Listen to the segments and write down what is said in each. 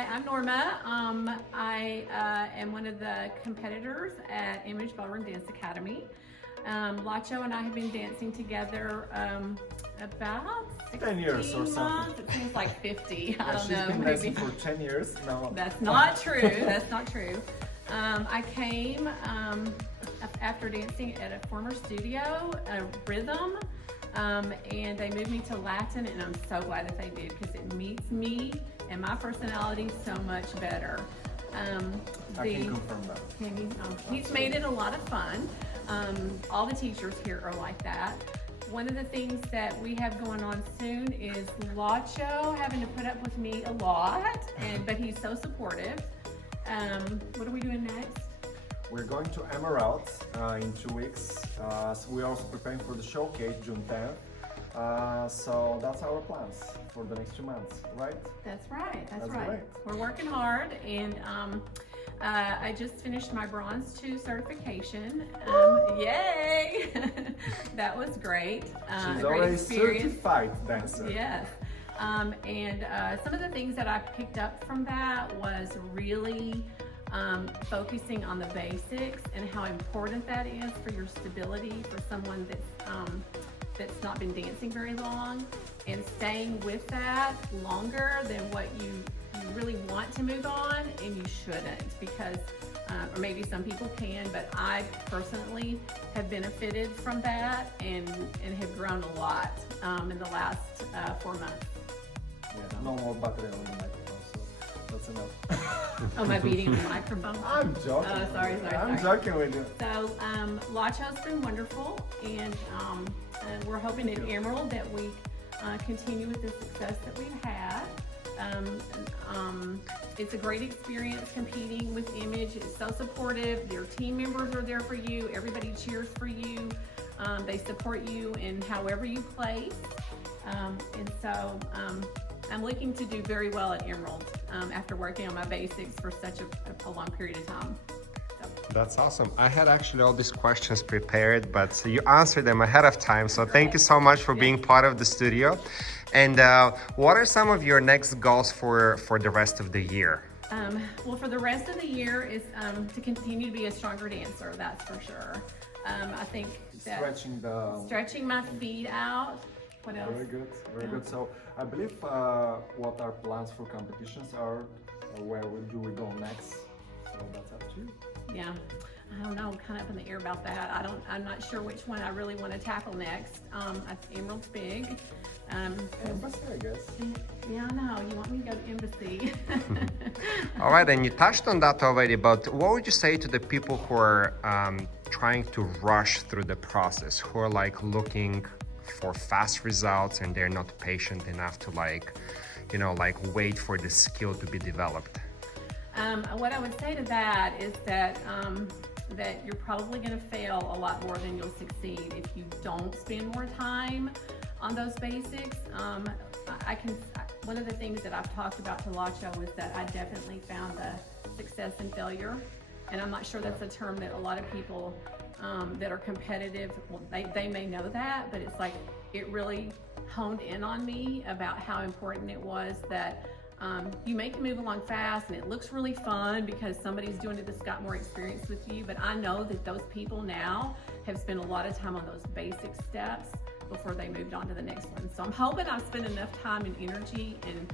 Hi, I'm Norma. I am one of the competitors at Image Ballroom Dance Academy. Lacho and I have been dancing together about 10 years or months. something. It seems like 50. I Yeah, don't she's know. been Maybe. dancing for 10 years now. That's not true. That's not true. I came after dancing at a former studio, Rhythm, and they moved me to Latin, and I'm so glad that they did because it meets me and my personality so much better. I can confirm that. He's made it a lot of fun. All the teachers here are like that. One of the things that we have going on soon is Lacho having to put up with me a lot, but he's so supportive. What are we doing next? We're going to Emerald in 2 weeks. So we're also preparing for the showcase June 10th. So that's our plans for the next 2 months, right? That's right. That's That's right. great. We're working hard, and I just finished my Bronze 2 certification. Yay! That was great. She's Great already experience. certified dancer. Yes. And some of the things that I picked up from that was really focusing on the basics and how important that is for your stability for someone that's not been dancing very long, and staying with that longer than what you really want to move on, and you shouldn't, because or maybe some people can, but I personally have benefited from that and have grown a lot in the last 4 months. Yeah, no more battery on the microphone, so that's enough. Oh, am I beating on the microphone? I'm joking. Oh, sorry. I'm joking with you. So, Lacho's been wonderful, and we're hoping at Emerald that we continue with the success that we've had. It's a great experience competing with Image. It's so supportive. Your team members are there for you. Everybody cheers for you. They support you in however you place. And so I'm looking to do very well at Emerald after working on my basics for such a long period of time. That's awesome. I had actually all these questions prepared, but you answered them ahead of time. So thank you so much for being part of the studio. And what are some of your next goals for the rest of the year? Well, for the rest of the year is to continue to be a stronger dancer, that's for sure. I think that stretching my feet out. What else? Very good, very good. So I believe what our plans for competitions are, where do we go next? So that's up to you. Yeah, I don't know, kind of up in the air about that. I'm not sure which one I really want to tackle next. Emerald's big. Embassy, I guess. Yeah, I know. You want me to go to Embassy? All right, and you touched on that already, but what would you say to the people who are trying to rush through the process, who are like looking for fast results and they're not patient enough to wait for the skill to be developed? What I would say to that is that that you're probably going to fail a lot more than you'll succeed if you don't spend more time on those basics. One of the things that I've talked about to Lacho is that I definitely found the success and failure, and I'm not sure that's a term that a lot of people that are competitive, well, they may know that, but it's like it really honed in on me about how important it was that you make it move along fast and it looks really fun because somebody's doing it that's got more experience with you, but I know that those people now have spent a lot of time on those basic steps before they moved on to the next one. So I'm hoping I've spent enough time and energy and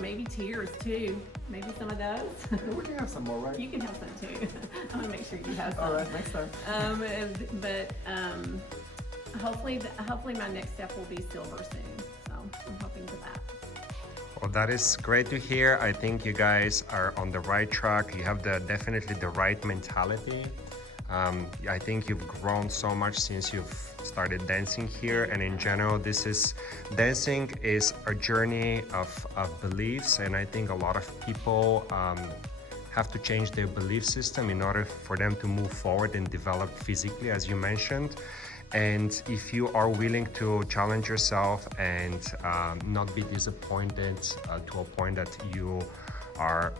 maybe tears too. Maybe some of those. We can have some more, right? You can have some too. I'm gonna make sure you have some. All right, next time. But hopefully my next step will be silver soon. So I'm hoping for that. Well, that is great to hear. I think you guys are on the right track. You have definitely the right mentality. I think you've grown so much since you've started dancing here, and in general dancing is a journey of beliefs, and I think a lot of people have to change their belief system in order for them to move forward and develop physically, as you mentioned. And if you are willing to challenge yourself and not be disappointed to a point that you are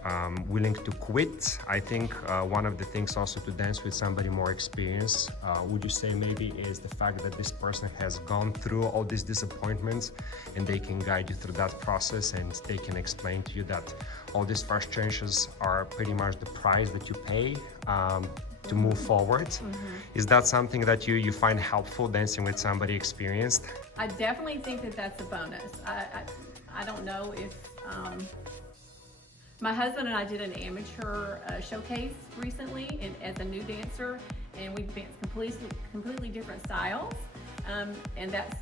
willing to quit. I think one of the things also to dance with somebody more experienced, would you say maybe is the fact that this person has gone through all these disappointments and they can guide you through that process, and they can explain to you that all these frustrations are pretty much the price that you pay to move forward. Is that something that you find helpful, dancing with somebody experienced? I definitely think that that's a bonus. I don't know if my husband and I did an amateur showcase recently as a new dancer, and we danced completely different styles. And that's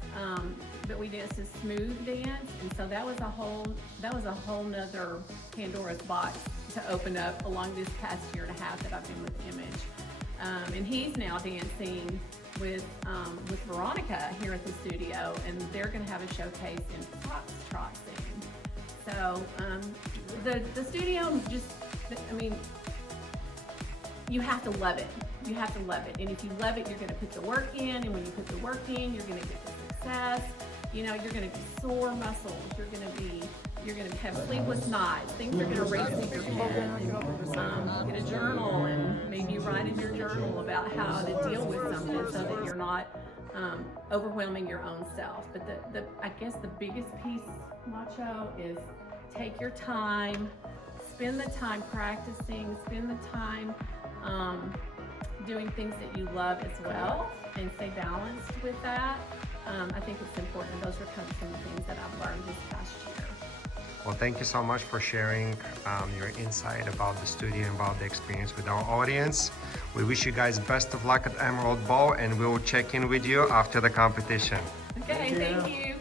but we danced a smooth dance, and so that was a whole nother Pandora's box to open up along this past year and a half that I've been with Image. And he's now dancing with Veronica here at the studio, and they're going to have a showcase in foxtrot soon. So the studio just, I mean, you have to love it. You have to love it. And if you love it, you're going to put the work in. And when you put the work in, you're going to get the success. You know, you're going to be sore muscles. You're going to have sleepless nights. Things are going to race through your head. And, get a journal and maybe write in your journal about how to deal with something so that you're not overwhelming your own self. But I guess the biggest piece, Lacho, is take your time, spend the time practicing, spend the time doing things that you love as well, and stay balanced with that. I think it's important. Those are kind of some of the things that I've learned this past year. Well, thank you so much for sharing your insight about the studio and about the experience with our audience. We wish you guys best of luck at Emerald Ball, and we will check in with you after the competition. Okay, thank you.